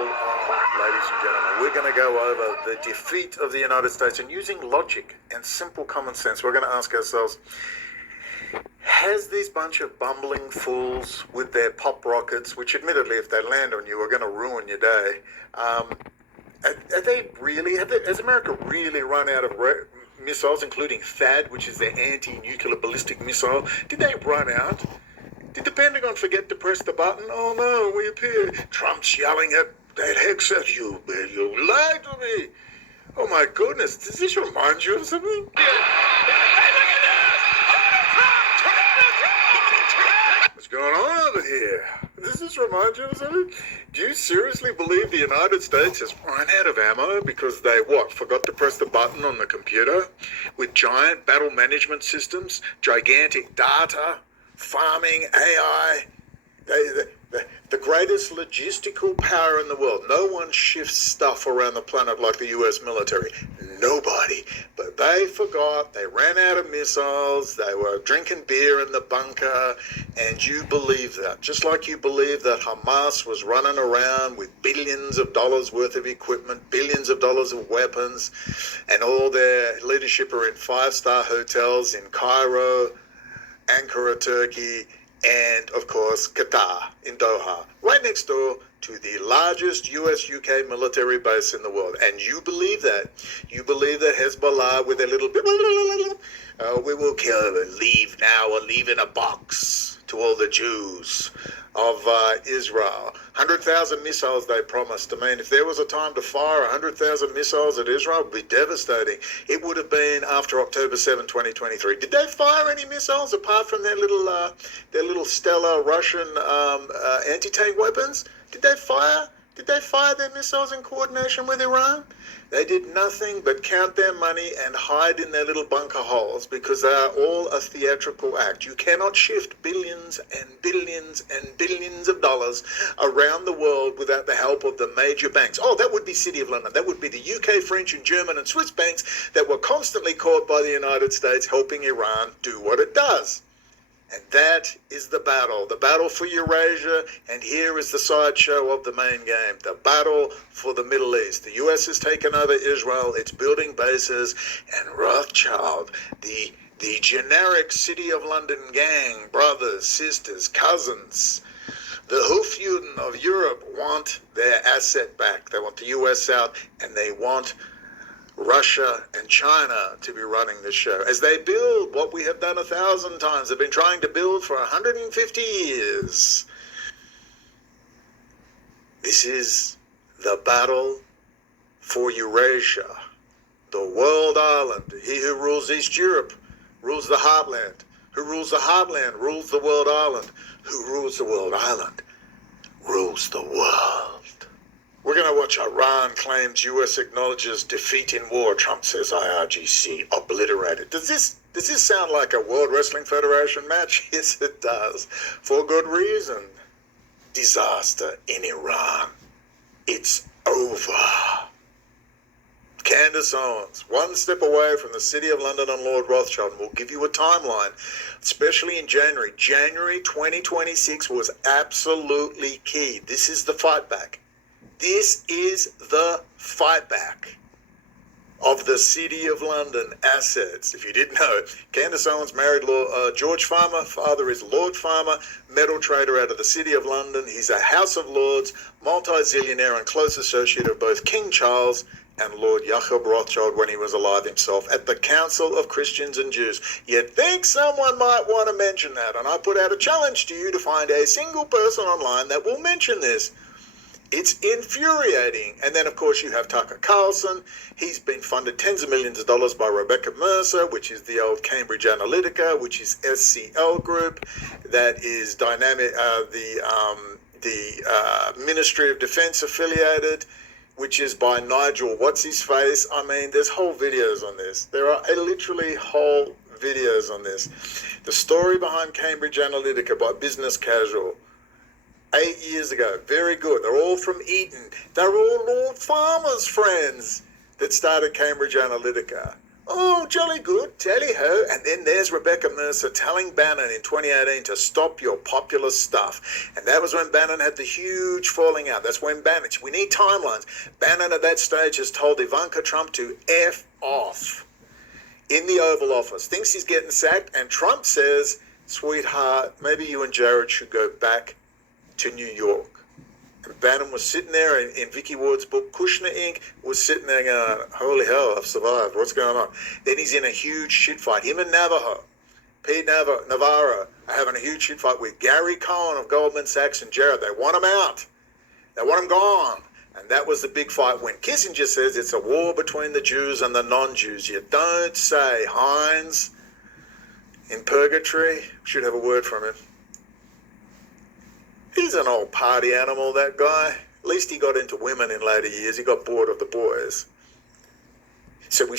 ladies and gentlemen, we're going to go over the defeat of the United States, and using logic and simple common sense, we're going to ask ourselves, has these bunch of bumbling fools with their pop rockets, which admittedly, if they land on you, are going to ruin your day, has America really run out of missiles, including THAAD, which is their anti-nuclear ballistic missile? Did they run out? Did the Pentagon forget to press the button? Oh no, we appear. Trump's yelling at that hex at you, man. You lied to me. Oh my goodness, does this remind you of something? What's going on over here? Does this remind you of something? Do you seriously believe the United States has run out of ammo because they, forgot to press the button on the computer? With giant battle management systems, gigantic data, farming, AI, the greatest logistical power in the world. No one shifts stuff around the planet like the US military. Nobody. But they forgot, they ran out of missiles, they were drinking beer in the bunker, and you believe that. Just like you believe that Hamas was running around with billions of dollars worth of equipment, billions of dollars of weapons, and all their leadership are in five-star hotels in Cairo, Ankara, Turkey, and, of course, Qatar in Doha, right next door to the largest US-UK military base in the world. And you believe that. You believe that Hezbollah, with their little we will kill and leave now, or leave in a box to all the Jews of Israel. 100,000 missiles they promised. I mean, if there was a time to fire 100,000 missiles at Israel, it would be devastating. It would have been after October 7, 2023. Did they fire any missiles apart from their little stellar Russian anti-tank weapons? Did they fire their missiles in coordination with Iran? They did nothing but count their money and hide in their little bunker holes, because they are all a theatrical act. You cannot shift billions and billions and billions of dollars around the world without the help of the major banks. Oh, that would be City of London. That would be the UK, French and German and Swiss banks that were constantly caught by the United States helping Iran do what it does. And that is the battle for Eurasia, and here is the sideshow of the main game, the battle for the Middle East. The US has taken over Israel, it's building bases, and Rothschild, the generic City of London gang, brothers, sisters, cousins, the Hoofjuden of Europe want their asset back. They want the US out, and they want Russia and China to be running the show as they build what we have done 1,000 times. They've been trying to build for 150 years. This is the battle for Eurasia, the world island. He who rules East Europe rules the heartland. Who rules the heartland rules the world island. Who rules the world island rules the world. We're going to watch Iran claims U.S. acknowledges defeat in war. Trump says IRGC obliterated. Does this sound like a World Wrestling Federation match? Yes, it does. For good reason. Disaster in Iran. It's over. Candace Owens, one step away from the City of London and Lord Rothschild. And we'll give you a timeline, especially in January. January 2026 was absolutely key. This is the fight back. This is the fight back of the City of London assets. If you didn't know, Candace Owens married George Farmer. Father is Lord Farmer, metal trader out of the City of London. He's a House of Lords, multi-zillionaire and close associate of both King Charles and Lord Jacob Rothschild when he was alive himself at the Council of Christians and Jews. You'd think someone might want to mention that, and I put out a challenge to you to find a single person online that will mention this. It's infuriating. And then, of course, you have Tucker Carlson. He's been funded tens of millions of dollars by Rebecca Mercer, which is the old Cambridge Analytica, which is SCL Group, that is Dynamic, the Ministry of Defense affiliated, which is by Nigel What's-His-Face. I mean, there's whole videos on this. There are literally whole videos on this. The story behind Cambridge Analytica by Business Casual. 8 years ago. Very good. They're all from Eton. They're all Lord Farmer's friends that started Cambridge Analytica. Oh, jolly good, tally-ho. And then there's Rebecca Mercer telling Bannon in 2018 to stop your populist stuff. And that was when Bannon had the huge falling out. That's when Bannon, we need timelines. Bannon at that stage has told Ivanka Trump to F off in the Oval Office. Thinks he's getting sacked. And Trump says, sweetheart, maybe you and Jared should go back to New York. And Bannon was sitting there in Vicky Ward's book, Kushner Inc., was sitting there going, holy hell, I've survived. What's going on? Then he's in a huge shit fight. Him and Navajo, Pete Navarro, are having a huge shit fight with Gary Cohn of Goldman Sachs and Jared. They want him out. They want him gone. And that was the big fight when Kissinger says it's a war between the Jews and the non-Jews. You don't say, Heinz, in purgatory. Should have a word from him. He's an old party animal, that guy. At least he got into women in later years. He got bored of the boys. So we